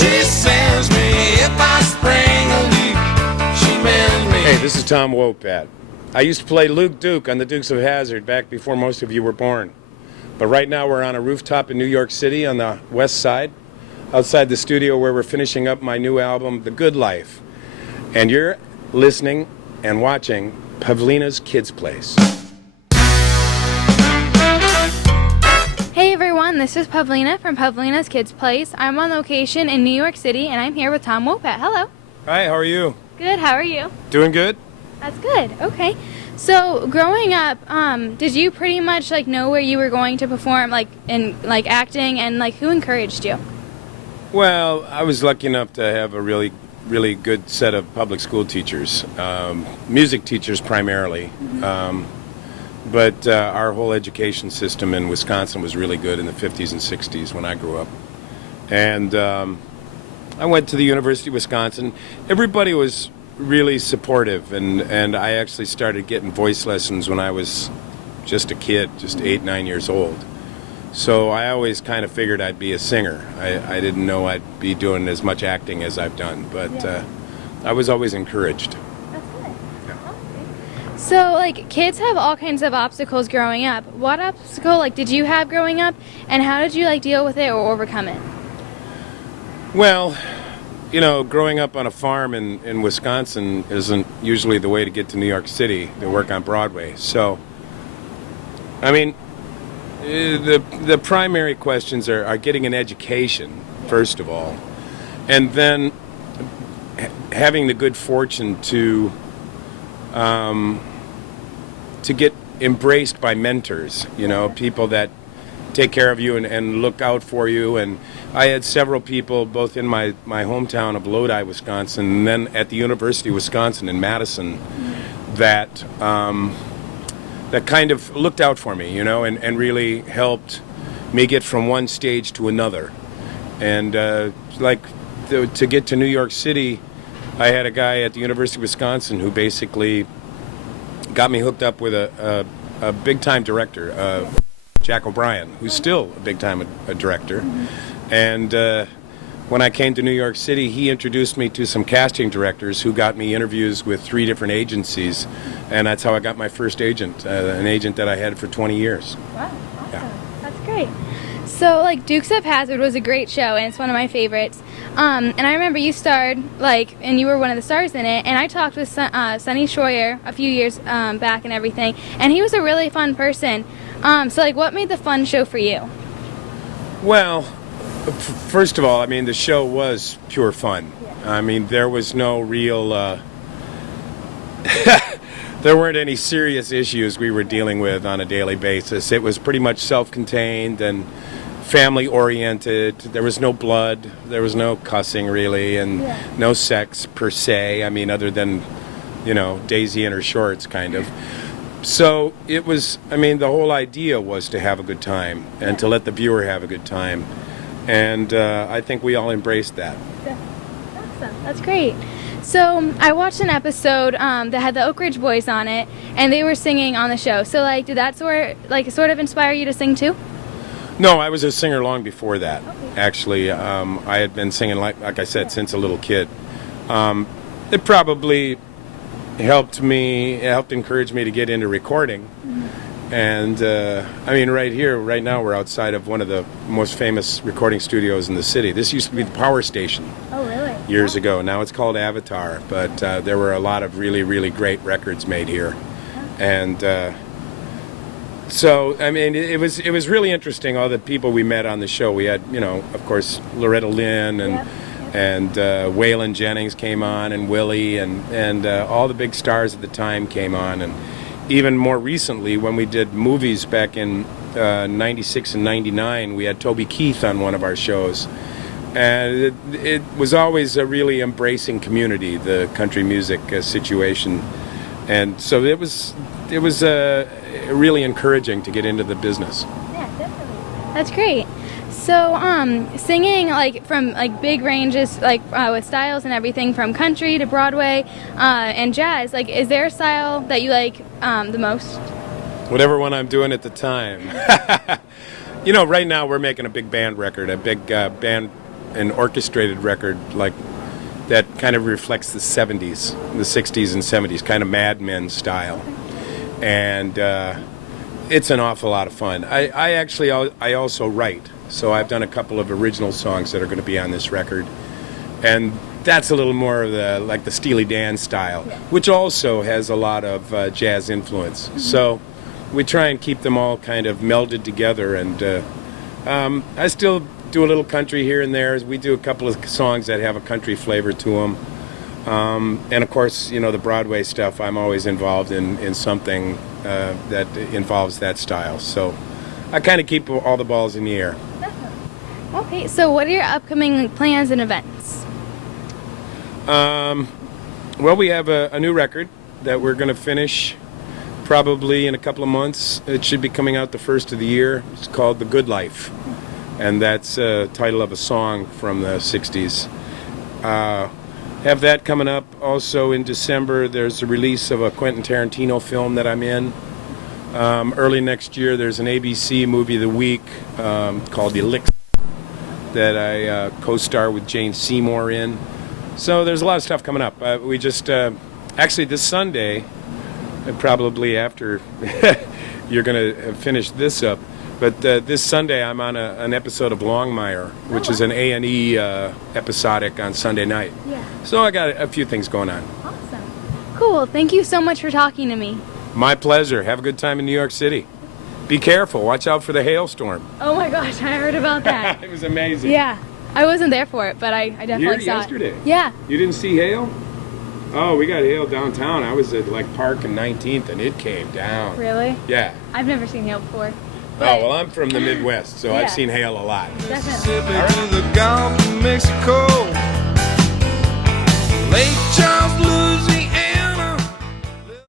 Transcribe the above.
She sends me if I spring a leak. She mends me. Hey, this is Tom Wopat. I used to play Luke Duke on the Dukes of Hazzard back before most of you were born. But right now we're on a rooftop in New York City on the west side, outside the studio where we're finishing up my new album, The Good Life. And you're listening and watching Pavlina's Kids Place. Hey everyone, this is Pavlina from Pavlina's Kids Place. I'm on location in New York City and I'm here with Tom Wopat. Hello. Hi, how are you? Good, how are you? Doing good? That's good, okay. So growing up, did you pretty much know where you were going to perform in acting, and who encouraged you? Well, I was lucky enough to have a really good set of public school teachers, music teachers primarily. Mm-hmm. But our whole education system in Wisconsin was really good in the 50s and 60s when I grew up. And I went to the University of Wisconsin. Everybody was really supportive, and I actually started getting voice lessons when I was just a kid, just 8, 9 years old. So I always kind of figured I'd be a singer. I didn't know I'd be doing as much acting as I've done, but yeah. I was always encouraged. That's good. Yeah. Okay. So kids have all kinds of obstacles growing up. What obstacle did you have growing up, and how did you deal with it or overcome it? Well, growing up on a farm in Wisconsin isn't usually the way to get to New York City to work on Broadway. So, I mean, the primary questions are getting an education, first of all, and then having the good fortune to get embraced by mentors, people that take care of you and look out for you. And I had several people both in my hometown of Lodi, Wisconsin, and then at the University of Wisconsin in Madison that kind of looked out for me, and really helped me get from one stage to another. And to get to New York City, I had a guy at the University of Wisconsin who basically got me hooked up with a big-time director, Jack O'Brien, who's still a big-time director. Mm-hmm. And when I came to New York City, he introduced me to some casting directors who got me interviews with 3 different agencies, and that's how I got my first agent, an agent that I had for 20 years. Wow, awesome. Yeah. That's great. So, Dukes of Hazzard was a great show, and it's one of my favorites. And I remember you starred, and you were one of the stars in it, and I talked with Sonny Schroyer a few years back and everything, and he was a really fun person. So, what made the fun show for you? Well, first of all, the show was pure fun. Yeah. There was no real... there weren't any serious issues we were dealing with on a daily basis. It was pretty much self-contained and family-oriented. There was no blood. There was no cussing, really, and no sex, per se. Other than, Daisy in her shorts, kind of. So it was, the whole idea was to have a good time and to let the viewer have a good time. And I think we all embraced that. Awesome. That's great. So I watched an episode that had the Oak Ridge Boys on it, and they were singing on the show. So did that sort of inspire you to sing too? No, I was a singer long before that. Okay. Actually, I had been singing, like I said, since a little kid. It probably helped encourage me to get into recording. Mm-hmm. And right now we're outside of one of the most famous recording studios in the city. This used to be the Power Station. Oh, really? Years ago. Now it's called Avatar, but there were a lot of really, really great records made here. And so, it was really interesting, all the people we met on the show. We had, of course, Loretta Lynn and Waylon Jennings came on, and Willie, and all the big stars at the time came on. And even more recently, when we did movies back in 96 and 99, we had Toby Keith on one of our shows. And it was always a really embracing community, the country music situation. And so it was really encouraging to get into the business. Yeah, definitely. That's great. So, singing from big ranges, with styles and everything from country to Broadway and jazz. Is there a style that you like the most? Whatever one I'm doing at the time. Right now we're making a big band record, a big band an orchestrated record like that kind of reflects the 70s, the 60s and 70s, kind of Mad Men style. And it's an awful lot of fun. I also write, so I've done a couple of original songs that are going to be on this record, and that's a little more of the like the Steely Dan style, which also has a lot of jazz influence. So we try and keep them all kind of melded together, and I still do a little country here and there. We do a couple of songs that have a country flavor to them. And of course, you know, the Broadway stuff, I'm always involved in something that involves that style. So I kind of keep all the balls in the air. Okay, so what are your upcoming plans and events? Well, we have a new record that we're going to finish probably in a couple of months. It should be coming out the first of the year. It's called The Good Life, and that's a title of a song from the 60s. Have that coming up. Also in December, there's a release of a Quentin Tarantino film that I'm in. Early next year, there's an ABC movie of the week called Elixir that I co-star with Jane Seymour in. So there's a lot of stuff coming up. We just, actually this Sunday, probably after you're going to finish this up, but this Sunday I'm on an episode of Longmire, which is an A&E episodic on Sunday night. Yeah. So I got a few things going on. Awesome. Cool. Thank you so much for talking to me. My pleasure. Have a good time in New York City. Be careful. Watch out for the hailstorm. Oh my gosh, I heard about that. It was amazing. Yeah. I wasn't there for it, but I definitely Here saw yesterday? it. Yeah. You didn't see hail? Oh, we got hail downtown. I was at like Park and 19th, and it came down. Really? Yeah. I've never seen hail before. Oh, well, I'm from the Midwest, so Yeah. I've seen hail a lot. Definitely. Mississippi to the Gulf of Mexico.